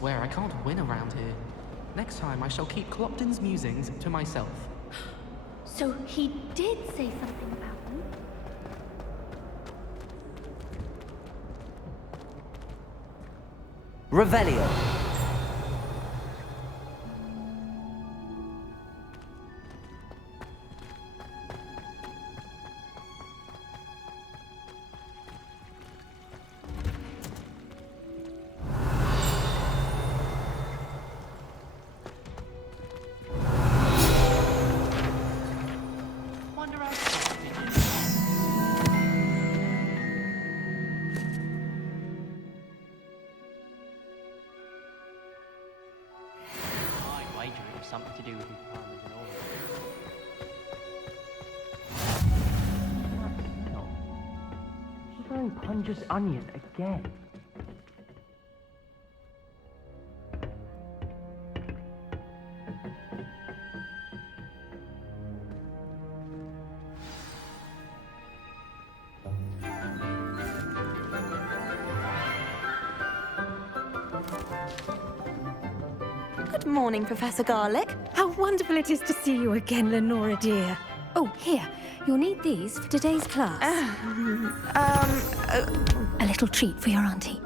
swear I can't win around here. Next time I shall keep Clopton's musings to myself. So he did say something about them? Revelio. Something to do with his partners and all. She's wearing Punja's onion again. Good morning, Professor Garlick. How wonderful it is to see you again, Lenora dear. Oh, here. You'll need these for today's class. A little treat for your auntie.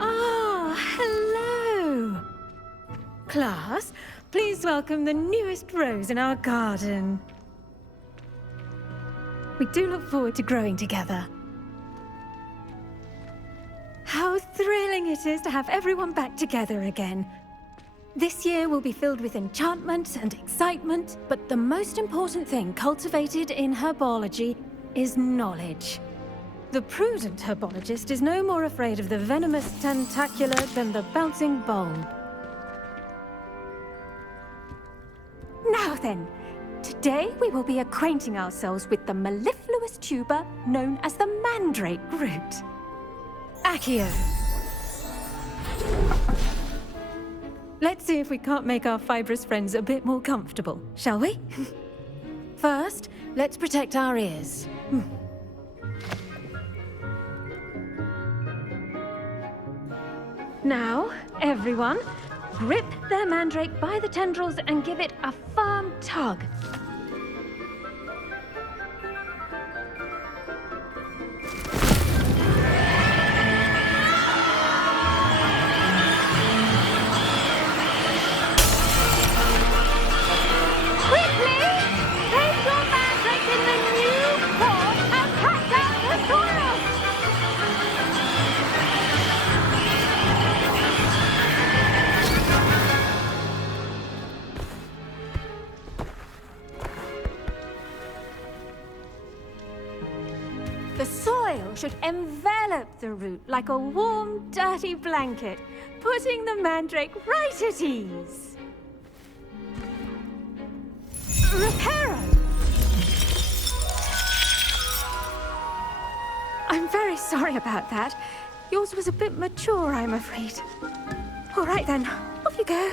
Ah, hello. Class, please welcome the newest rose in our garden. We do look forward to growing together. How thrilling it is to have everyone back together again. This year will be filled with enchantment and excitement, but the most important thing cultivated in herbology is knowledge. The prudent herbologist is no more afraid of the venomous tentacula than the bouncing bulb. Now then, today we will be acquainting ourselves with the mellifluous tuber known as the mandrake root. Accio. Let's see if we can't make our fibrous friends a bit more comfortable, shall we? First, let's protect our ears. Now, everyone, grip their mandrake by the tendrils and give it a firm tug. Should envelop the root like a warm, dirty blanket, putting the mandrake right at ease. Reparo! I'm very sorry about that. Yours was a bit mature, I'm afraid. All right then, off you go.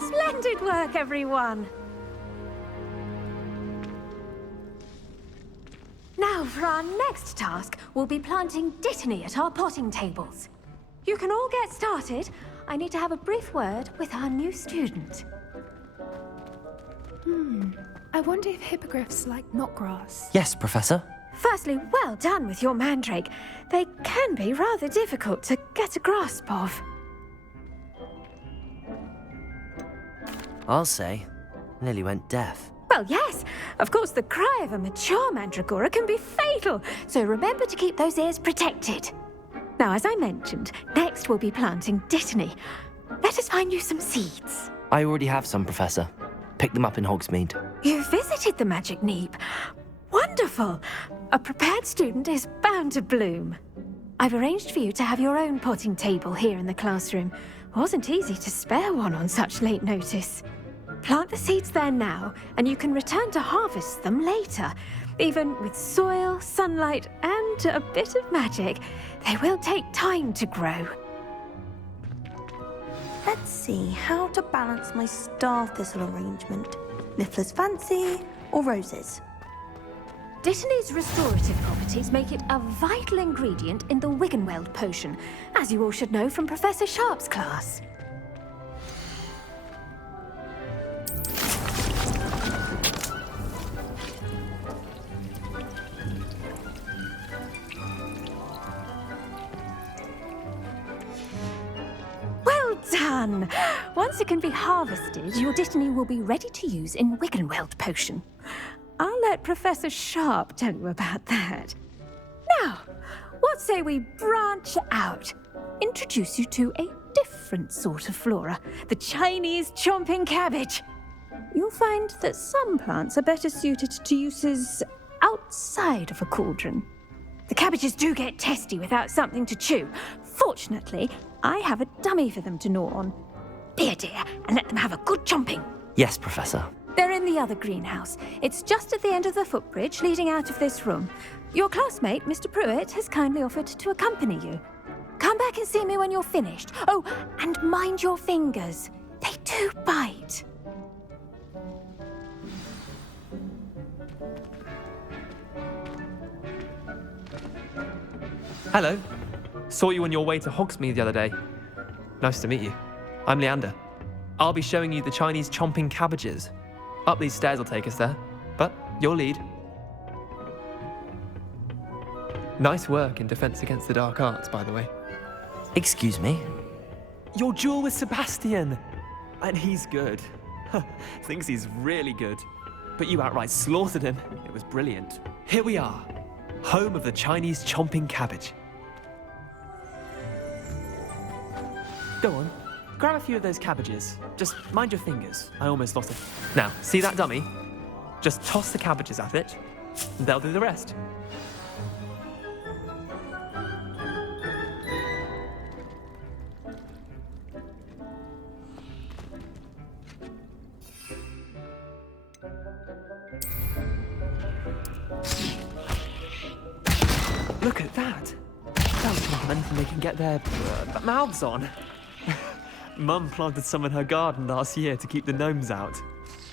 Splendid work, everyone. Now, for our next task, we'll be planting dittany at our potting tables. You can all get started. I need to have a brief word with our new student. I wonder if hippogriffs like knotgrass. Yes, Professor. Firstly, well done with your mandrake. They can be rather difficult to get a grasp of. I'll say, nearly went deaf. Well, yes. Of course, the cry of a mature mandragora can be fatal, so remember to keep those ears protected. Now, as I mentioned, next we'll be planting dittany. Let us find you some seeds. I already have some, Professor. Picked them up in Hogsmeade. You visited the Magic Neep. Wonderful. A prepared student is bound to bloom. I've arranged for you to have your own potting table here in the classroom. Wasn't easy to spare one on such late notice. Plant the seeds there now, and you can return to harvest them later. Even with soil, sunlight, and a bit of magic, they will take time to grow. Let's see how to balance my star thistle arrangement. Niffler's fancy or roses? Dittany's restorative properties make it a vital ingredient in the Wiggenweld potion, as you all should know from Professor Sharp's class. Well done! Once it can be harvested, your Dittany will be ready to use in Wiggenweld potion. I'll let Professor Sharp tell you about that. Now, what say we branch out? Introduce you to a different sort of flora, the Chinese chomping cabbage. You'll find that some plants are better suited to uses outside of a cauldron. The cabbages do get testy without something to chew. Fortunately, I have a dummy for them to gnaw on. Be a dear and let them have a good chomping. Yes, Professor. They're in the other greenhouse. It's just at the end of the footbridge leading out of this room. Your classmate, Mr. Pruitt, has kindly offered to accompany you. Come back and see me when you're finished. Oh, and mind your fingers. They do bite. Hello. Saw you on your way to Hogsmeade the other day. Nice to meet you. I'm Leander. I'll be showing you the Chinese chomping cabbages. Up these stairs will take us there, but your lead. Nice work in Defense Against the Dark Arts, by the way. Excuse me? Your duel with Sebastian! And he's good. Thinks he's really good. But you outright slaughtered him. It was brilliant. Here we are, home of the Chinese chomping cabbage. Go on, grab a few of those cabbages. Just mind your fingers. I almost lost it. Now, see that dummy? Just toss the cabbages at it, and they'll do the rest. Look at that! That looks like anything they can get their mouths on. Mum planted some in her garden last year to keep the gnomes out.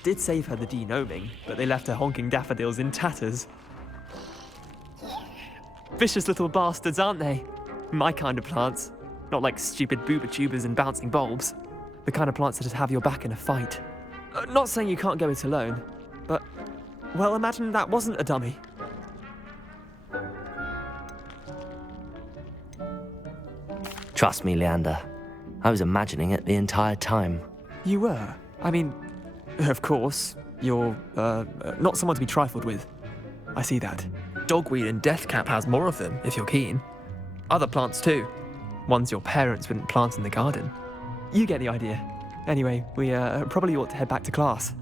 Did save her the de-gnoming, but they left her honking daffodils in tatters. Vicious little bastards, aren't they? My kind of plants. Not like stupid booba tubers and bouncing bulbs. The kind of plants that just have your back in a fight. Not saying you can't go it alone, but, well, imagine that wasn't a dummy. Trust me, Leander. I was imagining it the entire time. You were? I mean, of course, you're, not someone to be trifled with. I see that. Dogweed and deathcap has more of them, if you're keen. Other plants too. Ones your parents wouldn't plant in the garden. You get the idea. Anyway, we probably ought to head back to class.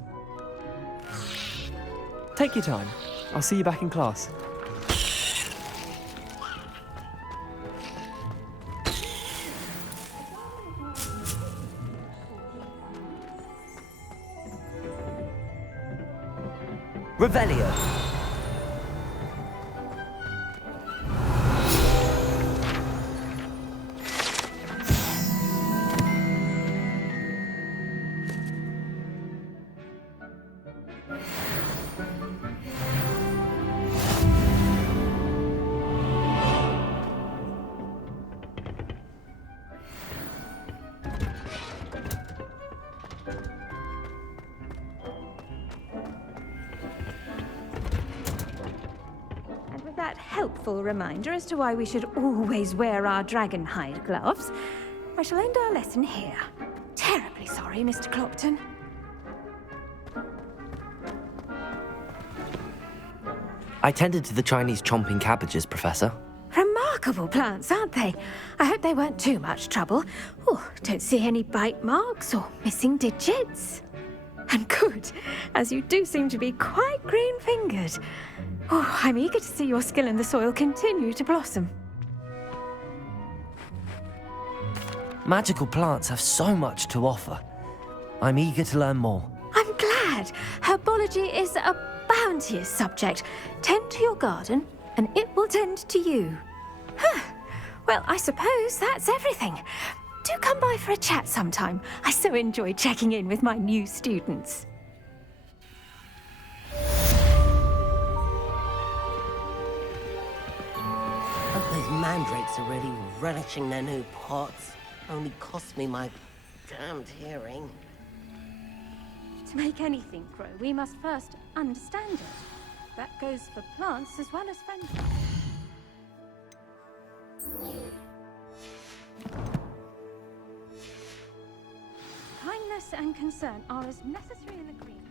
Take your time. I'll see you back in class. Revelio. That helpful reminder as to why we should always wear our dragon hide gloves, I shall end our lesson here. Terribly sorry, Mr. Clopton. I tended to the Chinese chomping cabbages, Professor. Remarkable plants, aren't they? I hope they weren't too much trouble. Oh, don't see any bite marks or missing digits. And good, as you do seem to be quite green-fingered. Oh, I'm eager to see your skill in the soil continue to blossom. Magical plants have so much to offer. I'm eager to learn more. I'm glad. Herbology is a bounteous subject. Tend to your garden, and it will tend to you. Huh. Well, I suppose that's everything. Do come by for a chat sometime. I so enjoy checking in with my new students. mandrakes are really relishing their new pots. Only cost me my damned hearing. To make anything grow, we must first understand it. That goes for plants as well as friendship. Kindness and concern are as necessary in the greenhouse.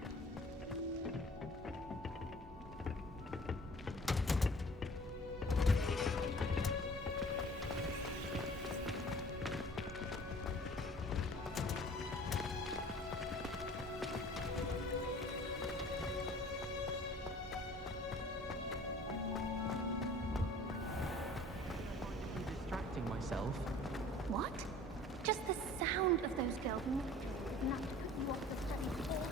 Distracting myself. What? Just the sound of those girls knocking is enough to put you off the study altogether.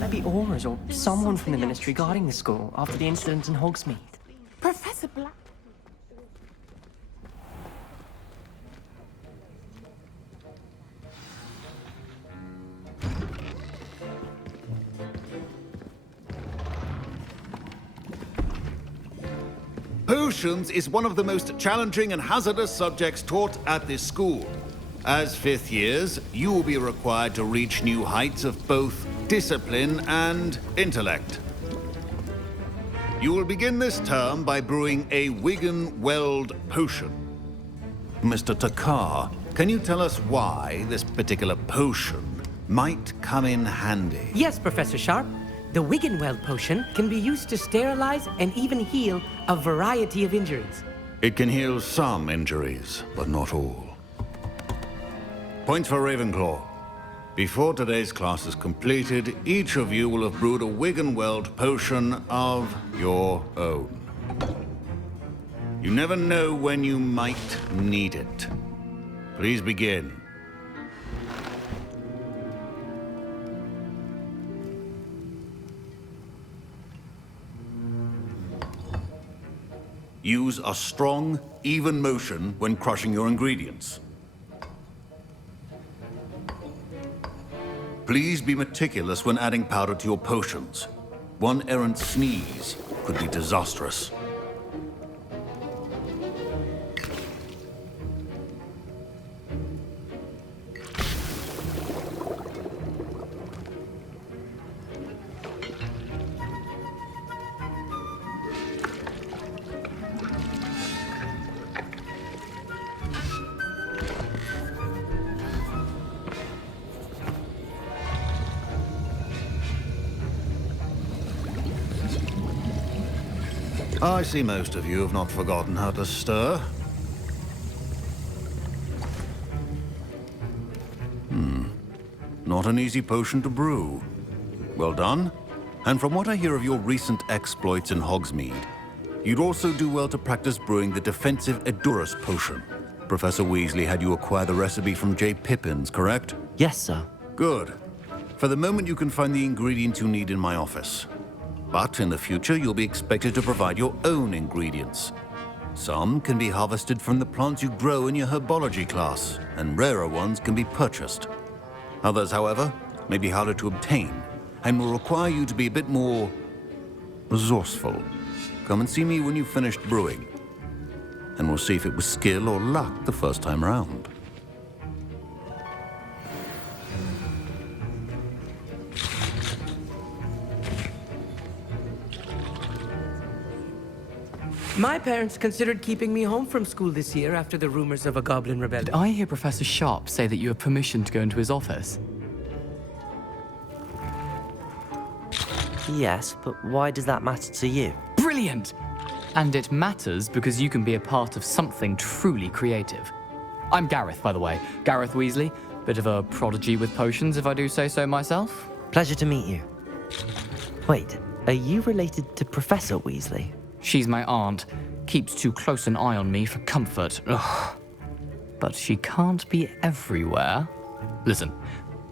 Maybe Aurors or someone from the Ministry guarding the school after the incident in Hogsmeade. Professor Black. Potions is one of the most challenging and hazardous subjects taught at this school. As fifth years, you will be required to reach new heights of both discipline and intellect. You will begin this term by brewing a Wigan-Weld potion. Mr. Takar, can you tell us why this particular potion might come in handy? Yes, Professor Sharp. The Wigan-Weld potion can be used to sterilize and even heal a variety of injuries. It can heal some injuries, but not all. Points for Ravenclaw. Before today's class is completed, each of you will have brewed a Wigan-Weld potion of your own. You never know when you might need it. Please begin. Use a strong, even motion when crushing your ingredients. Please be meticulous when adding powder to your potions. One errant sneeze could be disastrous. I see most of you have not forgotten how to stir. Not an easy potion to brew. Well done. And from what I hear of your recent exploits in Hogsmeade, you'd also do well to practice brewing the defensive Edurus potion. Professor Weasley had you acquire the recipe from J. Pippin's, correct? Yes, sir. Good. For the moment, you can find the ingredients you need in my office. But in the future, you'll be expected to provide your own ingredients. Some can be harvested from the plants you grow in your herbology class, and rarer ones can be purchased. Others, however, may be harder to obtain, and will require you to be a bit more resourceful. Come and see me when you've finished brewing, and we'll see if it was skill or luck the first time round. My parents considered keeping me home from school this year after the rumors of a goblin rebellion. Did I hear Professor Sharp say that you have permission to go into his office? Yes, but why does that matter to you? Brilliant! And it matters because you can be a part of something truly creative. I'm Gareth, by the way. Gareth Weasley. Bit of a prodigy with potions, if I do say so myself. Pleasure to meet you. Wait, are you related to Professor Weasley? She's my aunt. Keeps too close an eye on me for comfort. Ugh. But she can't be everywhere. Listen,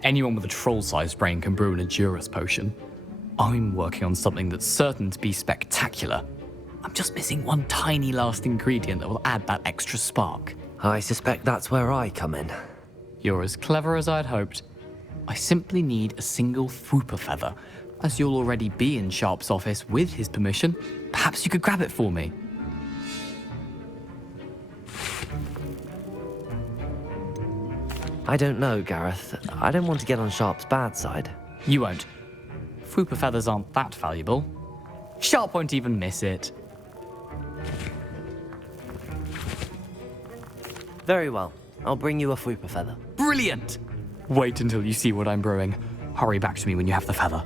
Anyone with a troll-sized brain can brew an Endurus potion. I'm working on something that's certain to be spectacular. I'm just missing one tiny last ingredient that will add that extra spark. I suspect that's where I come in. You're as clever as I'd hoped. I simply need a single Fwooper feather. As you'll already be in Sharp's office with his permission, perhaps you could grab it for me. I don't know, Gareth. I don't want to get on Sharp's bad side. You won't. Fwooper feathers aren't that valuable. Sharp won't even miss it. Very well. I'll bring you a Fwooper feather. Brilliant! Wait until you see what I'm brewing. Hurry back to me when you have the feather.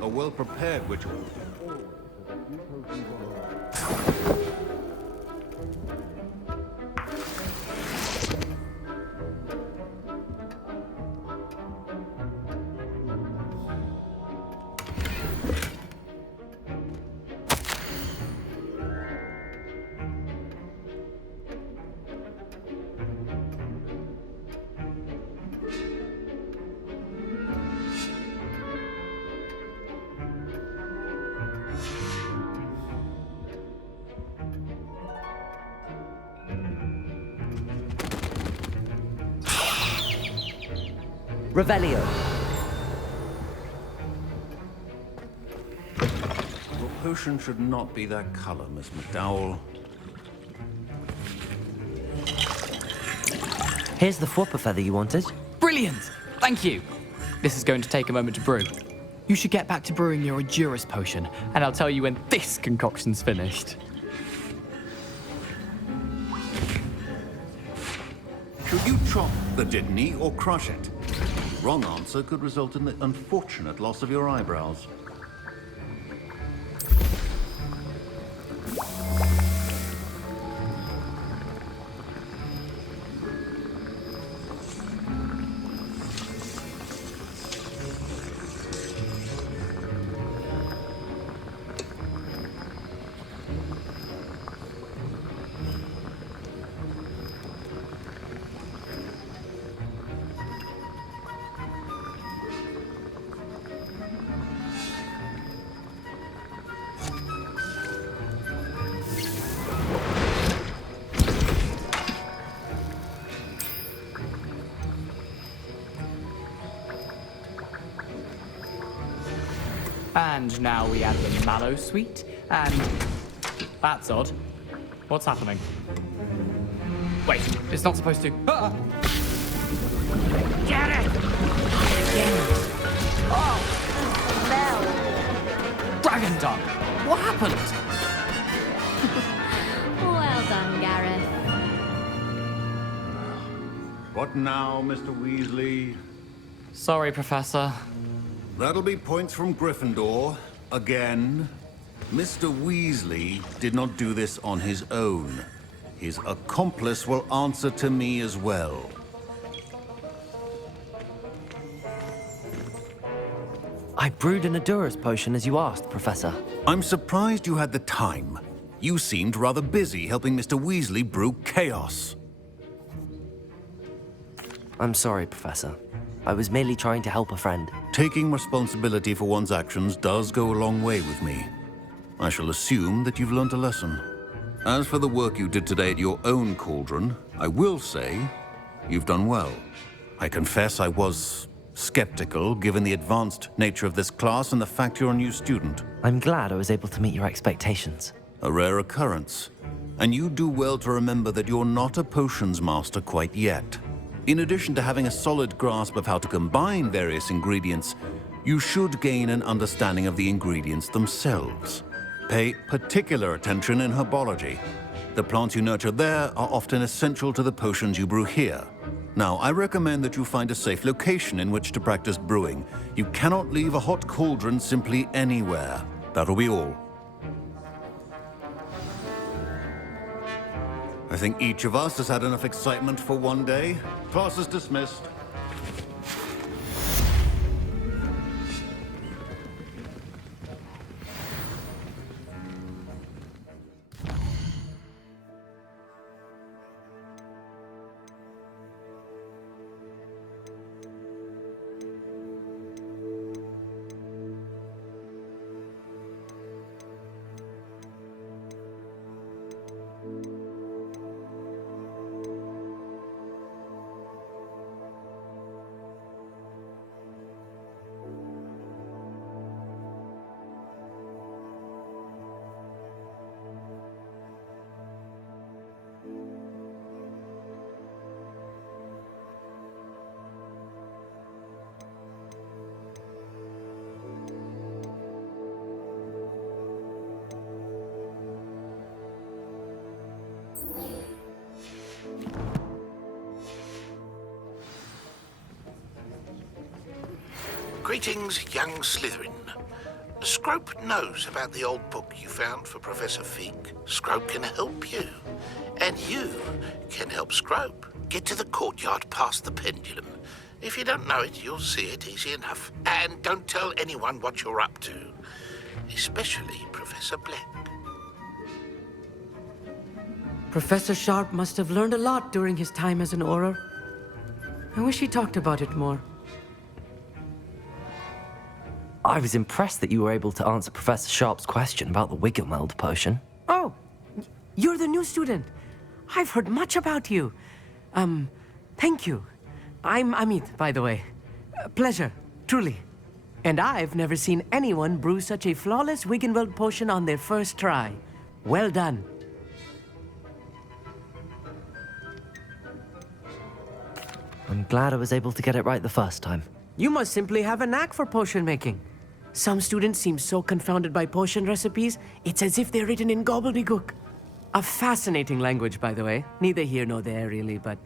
A well-prepared witch. Revelio. Your potion should not be that color, Miss McDowell. Here's the Fwooper feather you wanted. Brilliant! Thank you! This is going to take a moment to brew. You should get back to brewing your Endurus potion, and I'll tell you when this concoction's finished. Should you chop the Didney or crush it? Wrong answer could result in the unfortunate loss of your eyebrows. And now we add the mallow sweet, and... That's odd. What's happening? Wait, it's not supposed to... Ah! Get it! Oh! Dragon Dog! What happened? Well done, Gareth. What now, Mr. Weasley? Sorry, Professor. That'll be points from Gryffindor. Again. Mr. Weasley did not do this on his own. His accomplice will answer to me as well. I brewed an Endurus potion as you asked, Professor. I'm surprised you had the time. You seemed rather busy helping Mr. Weasley brew chaos. I'm sorry, Professor. I was merely trying to help a friend. Taking responsibility for one's actions does go a long way with me. I shall assume that you've learnt a lesson. As for the work you did today at your own cauldron, I will say you've done well. I confess I was skeptical given the advanced nature of this class and the fact you're a new student. I'm glad I was able to meet your expectations. A rare occurrence. And you do well to remember that you're not a potions master quite yet. In addition to having a solid grasp of how to combine various ingredients, you should gain an understanding of the ingredients themselves. Pay particular attention in herbology. The plants you nurture there are often essential to the potions you brew here. Now, I recommend that you find a safe location in which to practice brewing. You cannot leave a hot cauldron simply anywhere. That'll be all. I think each of us has had enough excitement for one day. Class is dismissed. Greetings, young Slytherin. Scrope knows about the old book you found for Professor Fig. Scrope can help you. And you can help Scrope get to the courtyard past the pendulum. If you don't know it, you'll see it easy enough. And don't tell anyone what you're up to. Especially Professor Black. Professor Sharp must have learned a lot during his time as an Auror. I wish he talked about it more. I was impressed that you were able to answer Professor Sharp's question about the Wiggenweld potion. Oh, you're the new student. I've heard much about you. Thank you. I'm Amit, by the way. Pleasure, truly. And I've never seen anyone brew such a flawless Wiggenweld potion on their first try. Well done. I'm glad I was able to get it right the first time. You must simply have a knack for potion making. Some students seem so confounded by potion recipes, it's as if they're written in gobbledygook. A fascinating language, by the way. Neither here nor there, really, but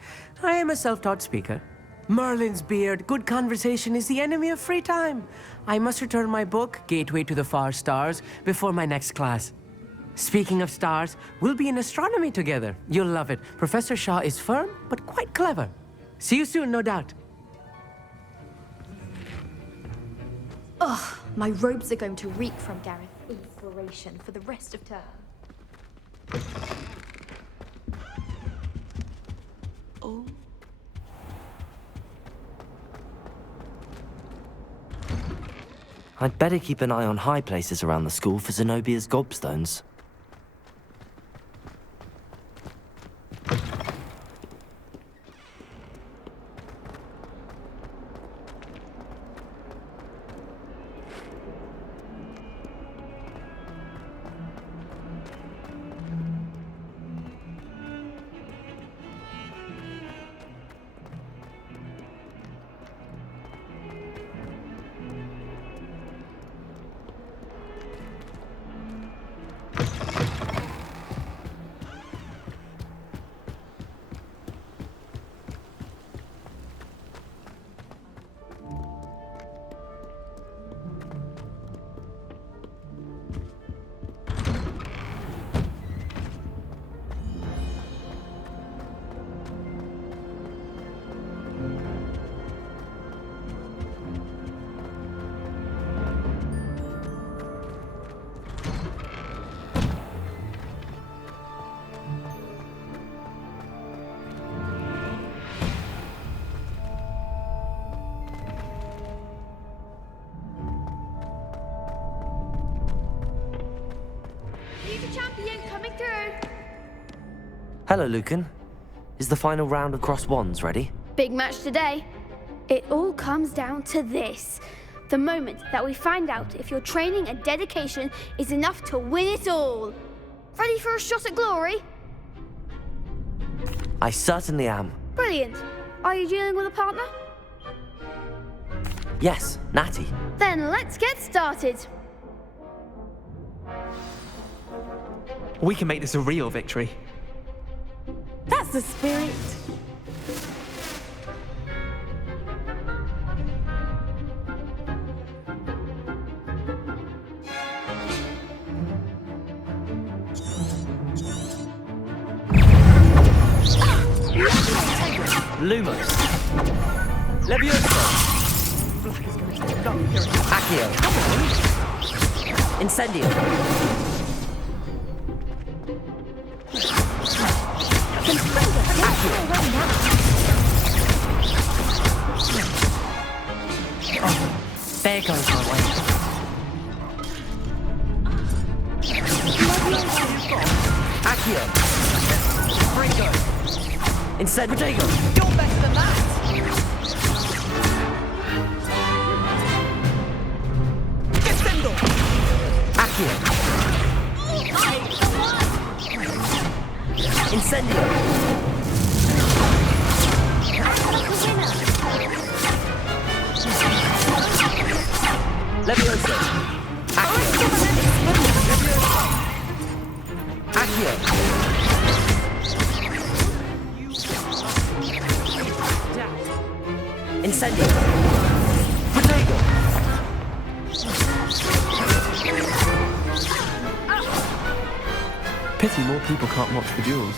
I am a self-taught speaker. Merlin's beard, good conversation is the enemy of free time. I must return my book, Gateway to the Far Stars, before my next class. Speaking of stars, we'll be in astronomy together. You'll love it. Professor Shaw is firm, but quite clever. See you soon, no doubt. Ugh, my robes are going to reek from Gareth. Inspiration for the rest of term. Oh. I'd better keep an eye on high places around the school for Zenobia's gobstones. Hello, Lucan. Is the final round of cross wands ready? Big match today. It all comes down to this. The moment that we find out if your training and dedication is enough to win it all. Ready for a shot at glory? I certainly am. Brilliant. Are you dealing with a partner? Yes, Natty. Then let's get started. We can make this a real victory. That's the spirit. Lumos. Levioso. Accio. Incendio. There goes my way. Accio. Fringo. Incendio. You're better than that! Descendo! Accio. Incendio. Levioso. Accio. Accio. Incendio. Protego. Pity more people can't watch the duels.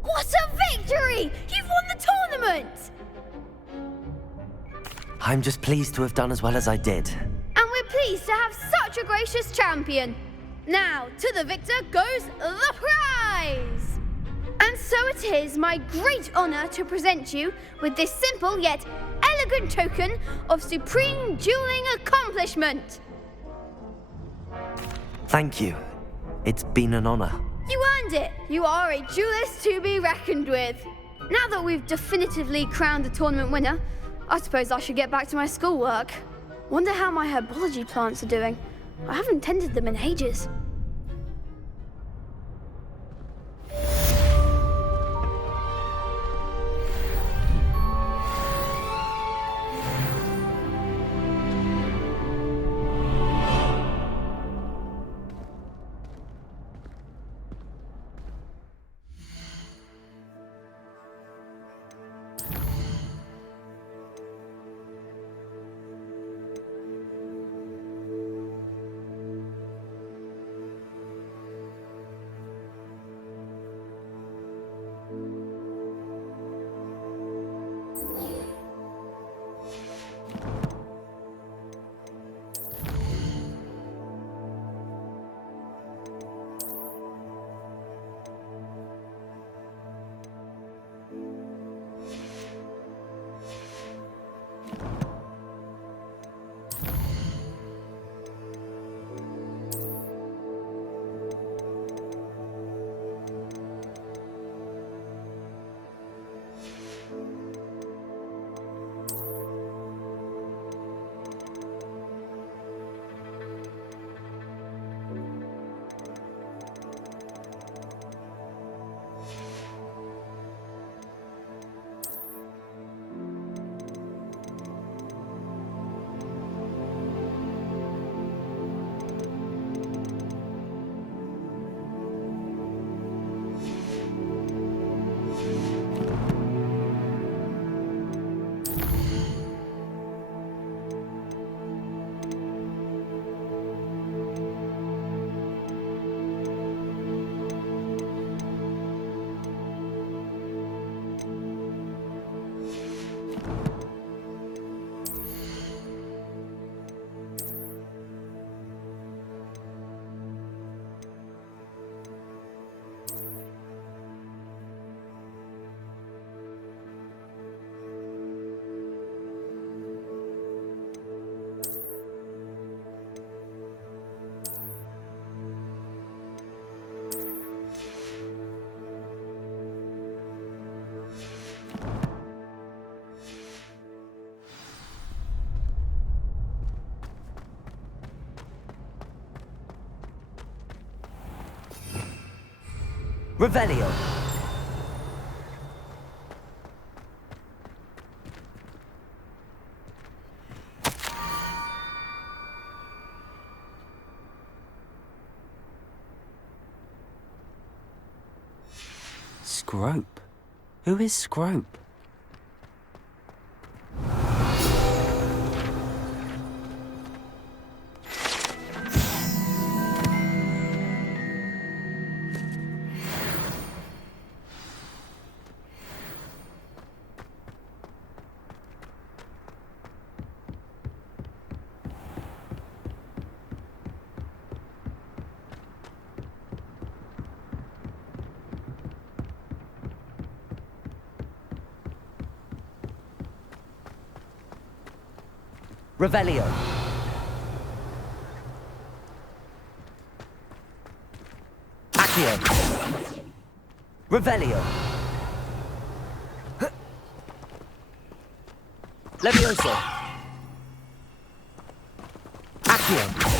What a victory! You've won the tournament! I'm just pleased to have done as well as I did. And we're pleased to have such a gracious champion. Now, to the victor goes the prize! And so it is my great honor to present you with this simple yet elegant token of supreme dueling accomplishment. Thank you. It's been an honor. You earned it. You are a duelist to be reckoned with. Now that we've definitively crowned the tournament winner, I suppose I should get back to my schoolwork. Wonder how my herbology plants are doing. I haven't tended them in ages. Revelio. Scrope? Who is Scrope? Revelio. Accio. Revelio. Levioso. Accio.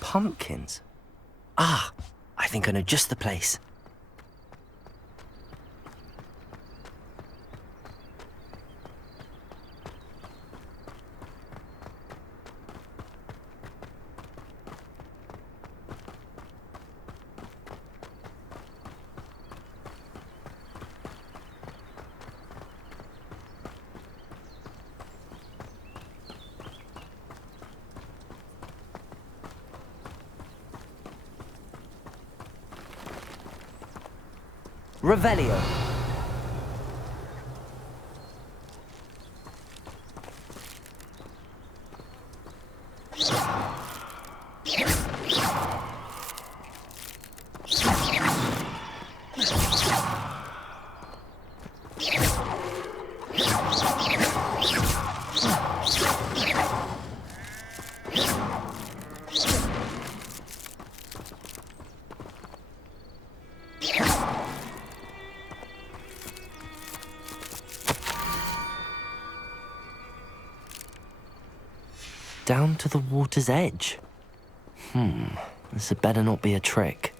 Pumpkins? Ah, I think I know just the place. Revelio. Down to the water's edge. This had better not be a trick.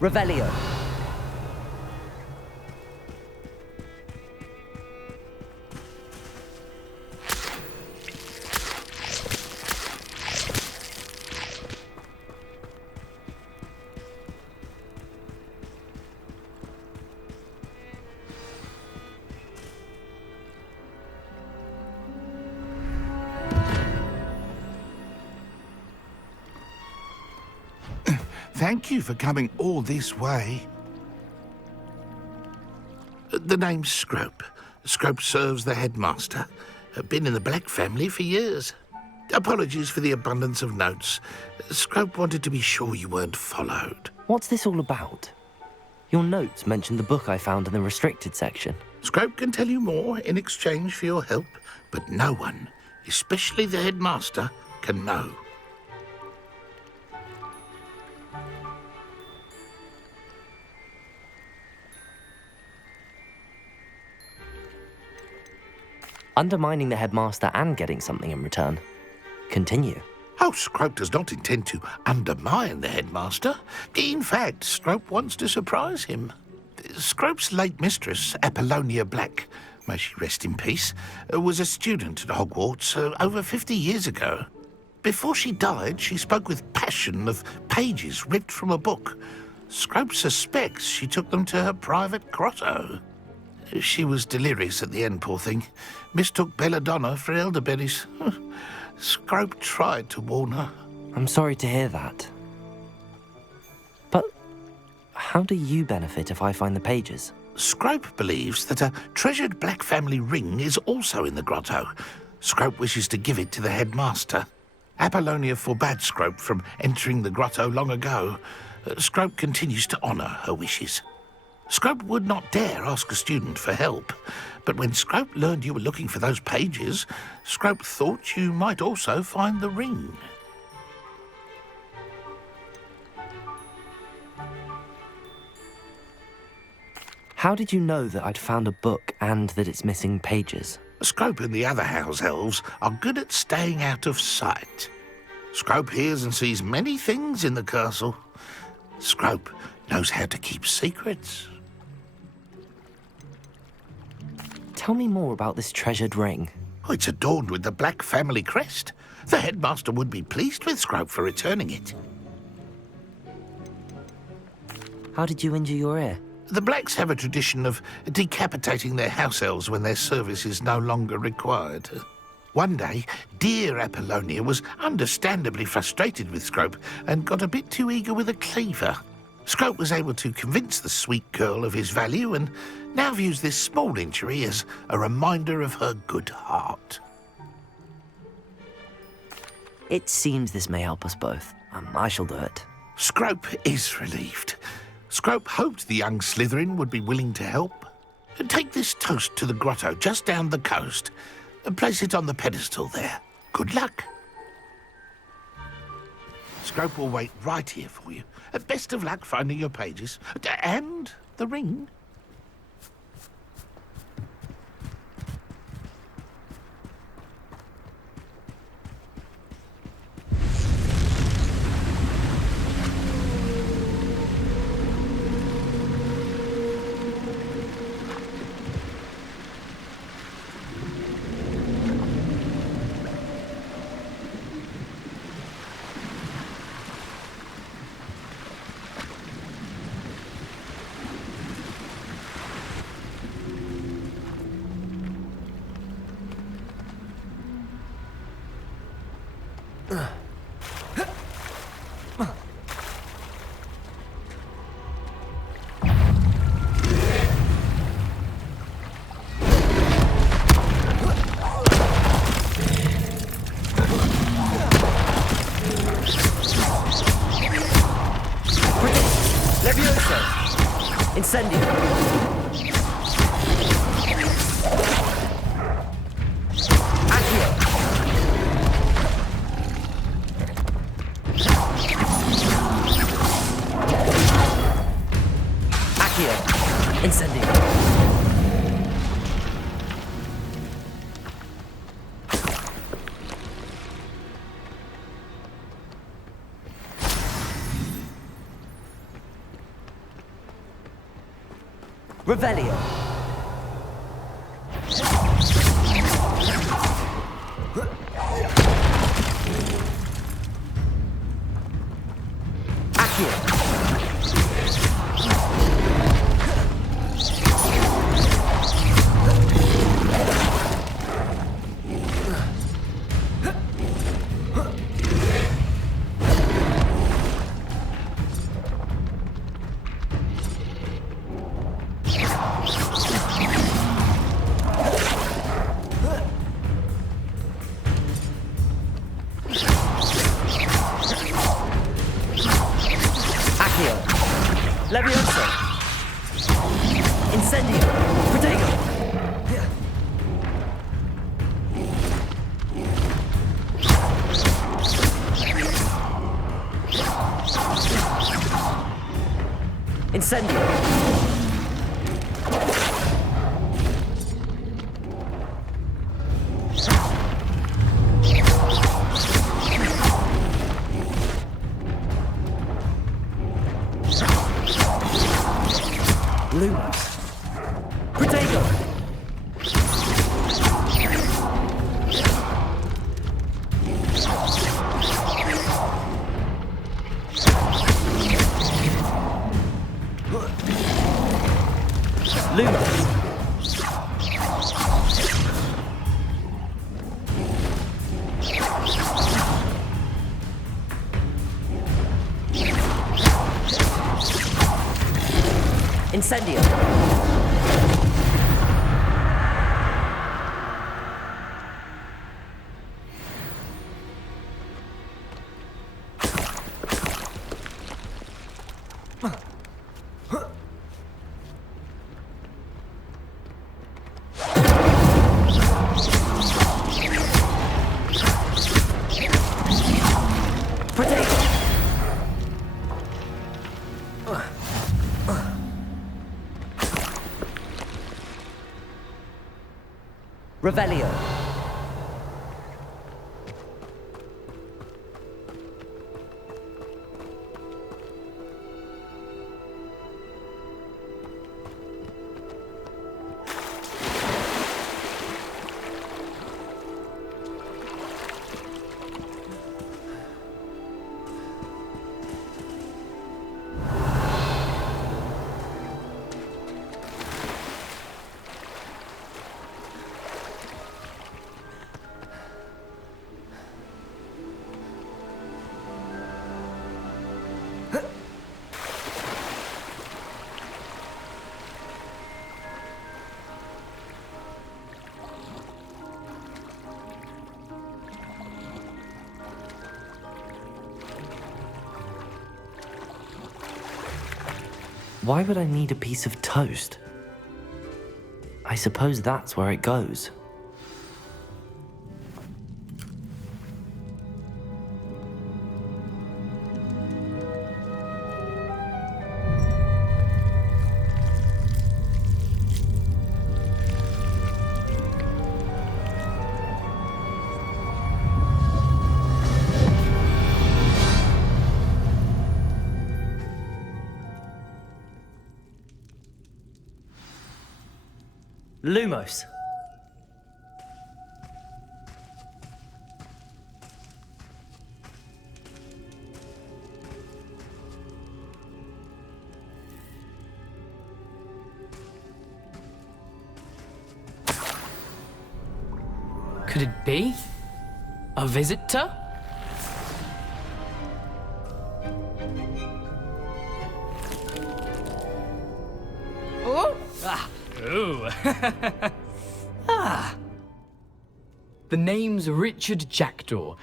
Revelio. Thank you for coming all this way. The name's Scrope. Scrope serves the headmaster. Been in the Black family for years. Apologies for the abundance of notes. Scrope wanted to be sure you weren't followed. What's this all about? Your notes mentioned the book I found in the restricted section. Scrope can tell you more in exchange for your help, but no one, especially the headmaster, can know. Undermining the headmaster and getting something in return. Continue. Oh, Scrope does not intend to undermine the headmaster. In fact, Scrope wants to surprise him. Scrope's late mistress, Apollonia Black, may she rest in peace, was a student at Hogwarts over 50 years ago. Before she died, she spoke with passion of pages ripped from a book. Scrope suspects she took them to her private grotto. She was delirious at the end, poor thing. Mistook belladonna for elderberries. Scrope tried to warn her. I'm sorry to hear that. But how do you benefit if I find the pages? Scrope believes that a treasured Black family ring is also in the grotto. Scrope wishes to give it to the headmaster. Apollonia forbade Scrope from entering the grotto long ago. Scrope continues to honour her wishes. Scrope would not dare ask a student for help, but when Scrope learned you were looking for those pages, Scrope thought you might also find the ring. How did you know that I'd found a book and that it's missing pages? Scrope and the other house elves are good at staying out of sight. Scrope hears and sees many things in the castle. Scrope knows how to keep secrets. Tell me more about this treasured ring. Oh, it's adorned with the Black family crest. The headmaster would be pleased with Scrope for returning it. How did you injure your ear? The Blacks have a tradition of decapitating their house elves when their service is no longer required. One day, dear Apollonia was understandably frustrated with Scrope and got a bit too eager with a cleaver. Scrope was able to convince the sweet girl of his value and now views this small injury as a reminder of her good heart. It seems this may help us both. I shall do it. Scrope is relieved. Scrope hoped the young Slytherin would be willing to help. Take this toast to the grotto just down the coast and place it on the pedestal there. Good luck. Scrope will wait right here for you. Best of luck finding your pages. And the ring. Levioso! Incendio! Incendio! Revelio! Accio! Levioso! Incendio! Protego! Incendio! Lumos. Protego! Lumos. Incendio! Revelio. Why would I need a piece of toast? I suppose that's where it goes. Lumos. Could it be? A visitor? Ooh. The name's Richard Jackdaw.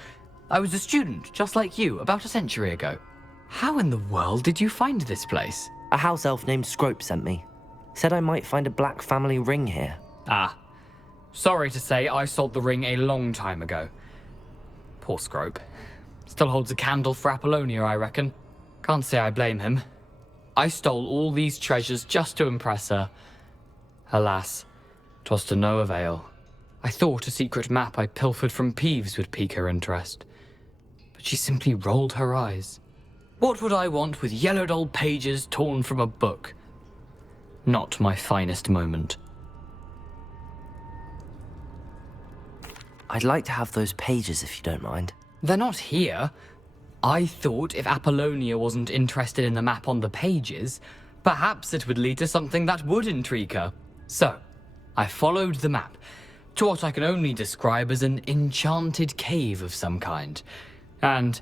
I was a student, just like you, about a century ago. How in the world did you find this place? A house elf named Scrope sent me. Said I might find a black family ring here. Ah. Sorry to say, I sold the ring a long time ago. Poor Scrope. Still holds a candle for Apollonia, I reckon. Can't say I blame him. I stole all these treasures just to impress her. Alas, 'twas to no avail. I thought a secret map I pilfered from Peeves would pique her interest. But she simply rolled her eyes. What would I want with yellowed old pages torn from a book? Not my finest moment. I'd like to have those pages if you don't mind. They're not here. I thought if Apollonia wasn't interested in the map on the pages, perhaps it would lead to something that would intrigue her. So, I followed the map to what I can only describe as an enchanted cave of some kind. And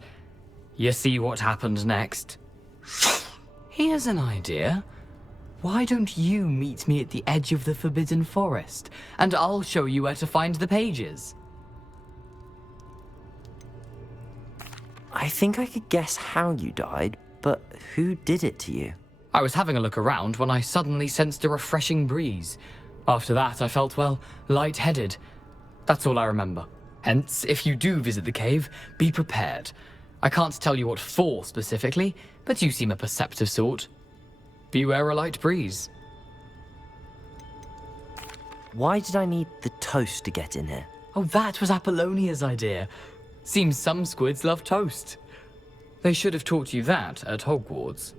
you see what happened next? Here's an idea. Why don't you meet me at the edge of the Forbidden Forest, and I'll show you where to find the pages? I think I could guess how you died, but who did it to you? I was having a look around when I suddenly sensed a refreshing breeze. After that, I felt, well, lightheaded. That's all I remember. Hence, if you do visit the cave, be prepared. I can't tell you what for specifically, but you seem a perceptive sort. Beware a light breeze. Why did I need the toast to get in here? Oh, that was Apollonia's idea. Seems some squids love toast. They should have taught you that at Hogwarts.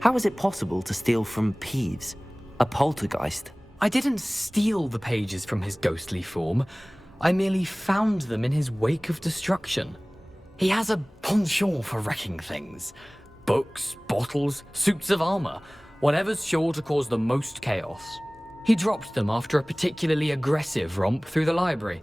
How is it possible to steal from Peeves, a poltergeist? I didn't steal the pages from his ghostly form. I merely found them in his wake of destruction. He has a penchant for wrecking things. Books, bottles, suits of armor, whatever's sure to cause the most chaos. He dropped them after a particularly aggressive romp through the library.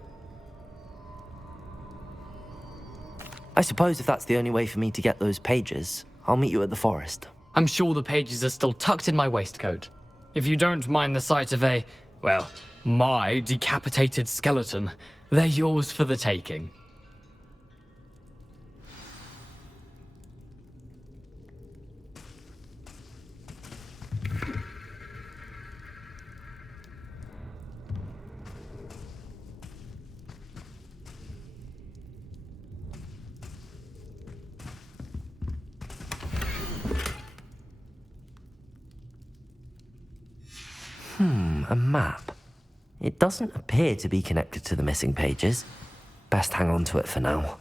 I suppose if that's the only way for me to get those pages, I'll meet you at the forest. I'm sure the pages are still tucked in my waistcoat. If you don't mind the sight of my decapitated skeleton, they're yours for the taking. A map. It doesn't appear to be connected to the missing pages. Best hang on to it for now.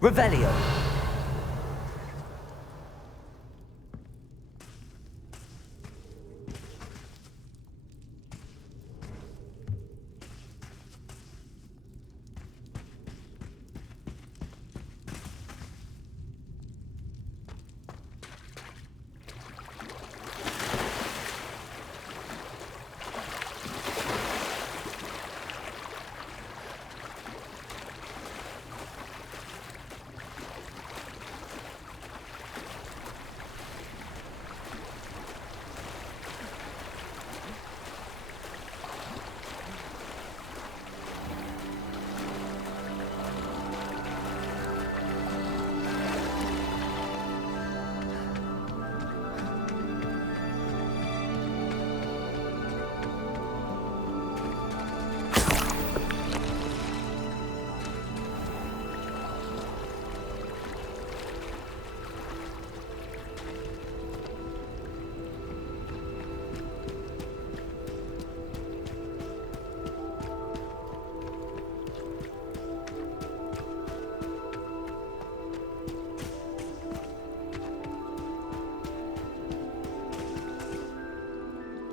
Revelio!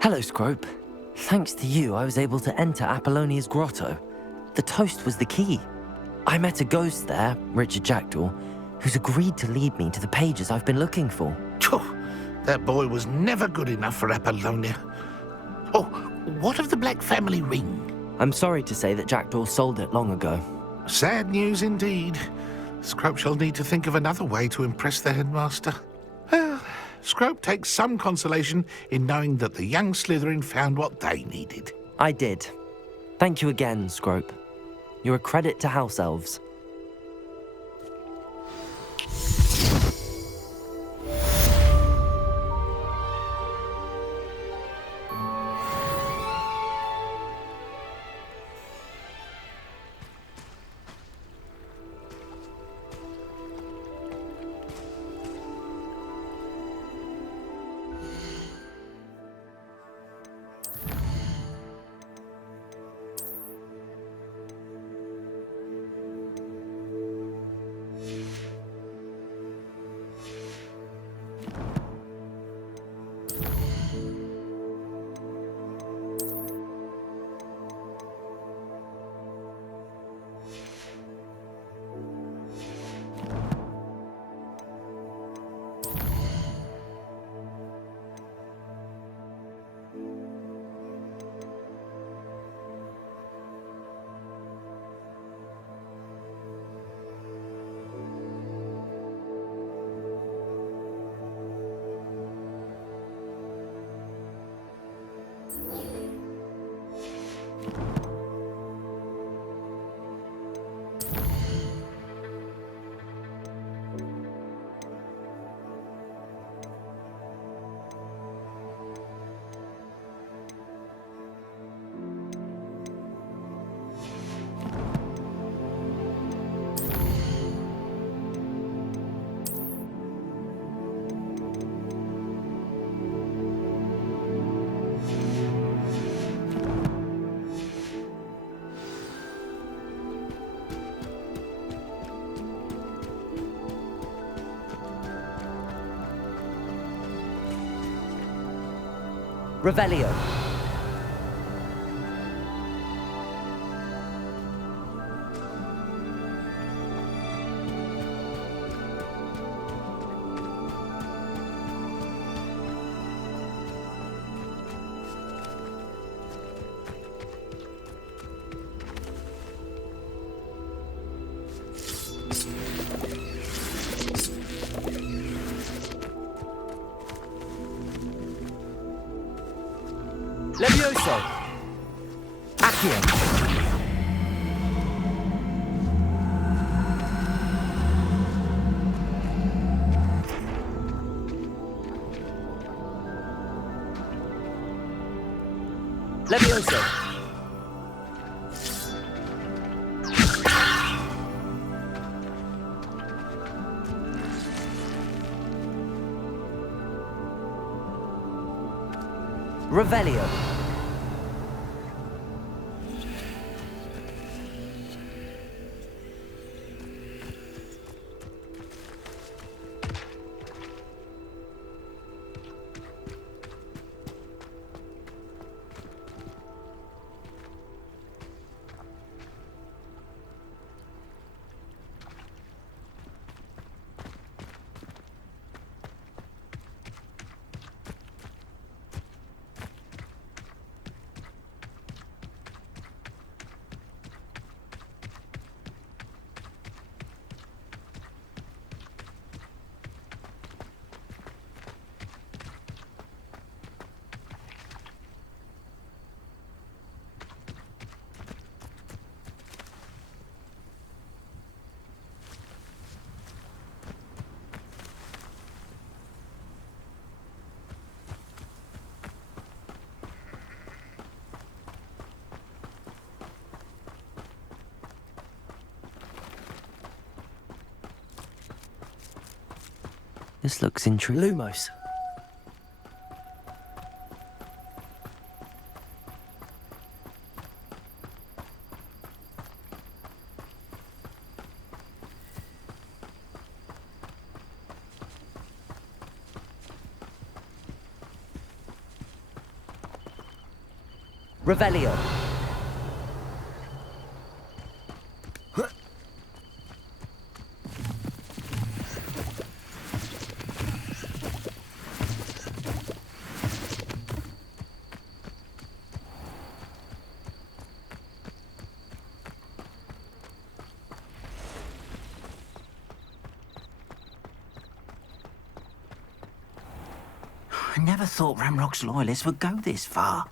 Hello, Scrope. Thanks to you, I was able to enter Apollonia's grotto. The toast was the key. I met a ghost there, Richard Jackdaw, who's agreed to lead me to the pages I've been looking for. That boy was never good enough for Apollonia. Oh, what of the Black family ring? I'm sorry to say that Jackdaw sold it long ago. Sad news indeed. Scrope shall need to think of another way to impress the headmaster. Well, Scrope takes some consolation in knowing that the young Slytherin found what they needed. I did. Thank you again, Scrope. You're a credit to House Elves. Revelio. Levioso. Accio. Levioso. Revelio. This looks intriguing. Lumos. Revelio. I never thought Ramrock's loyalists would go this far.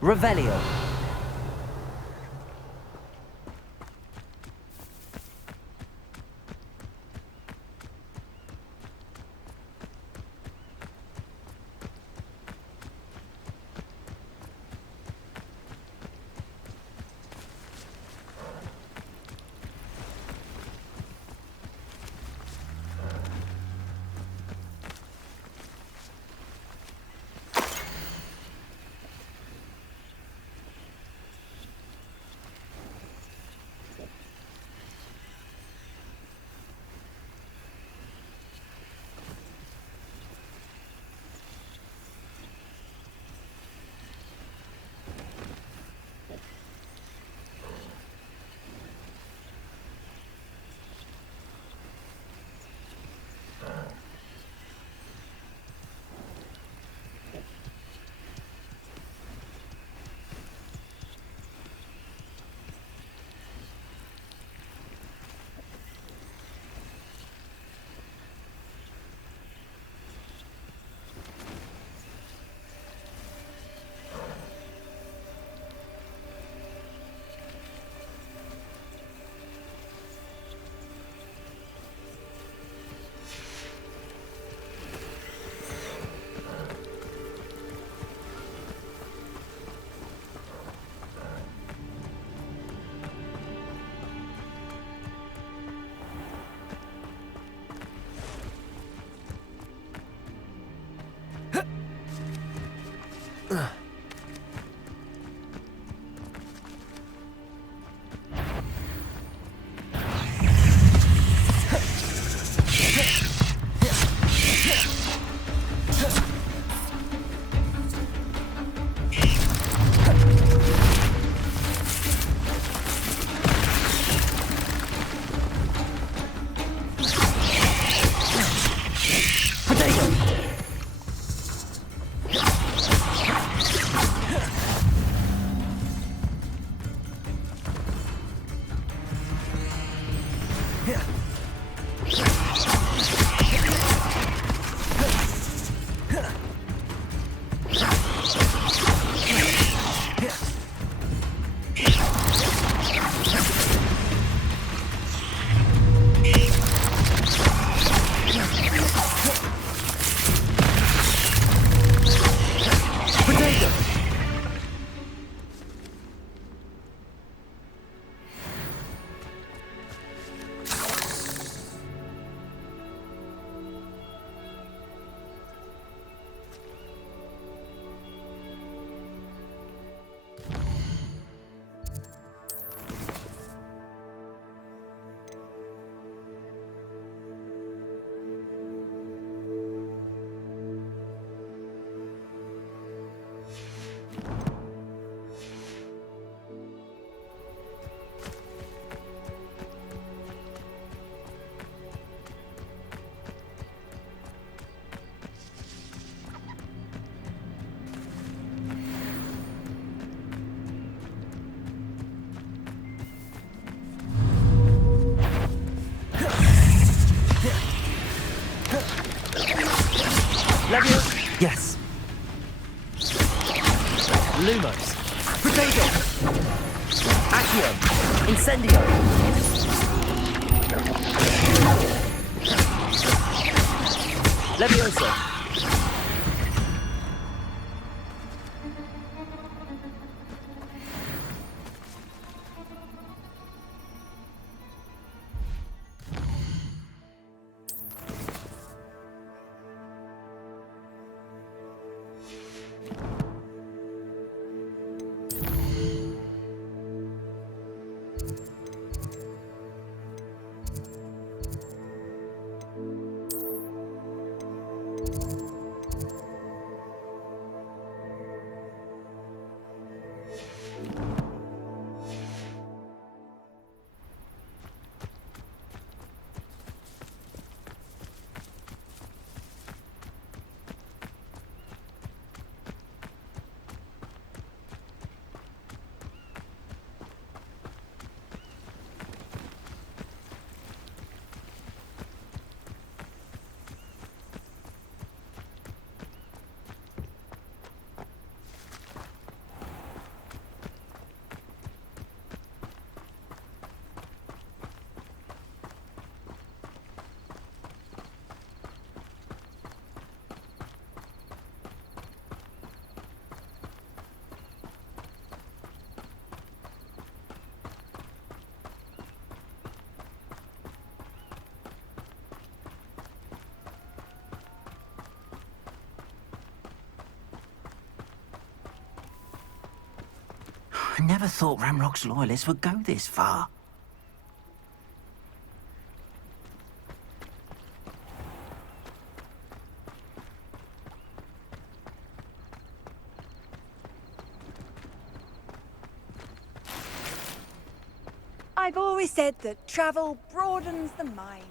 Revelio. Levio? Yes. Lumos. Potato. Accio. Incendio. Levioso. never thought Ramrock's loyalists would go this far. I've always said that travel broadens the mind.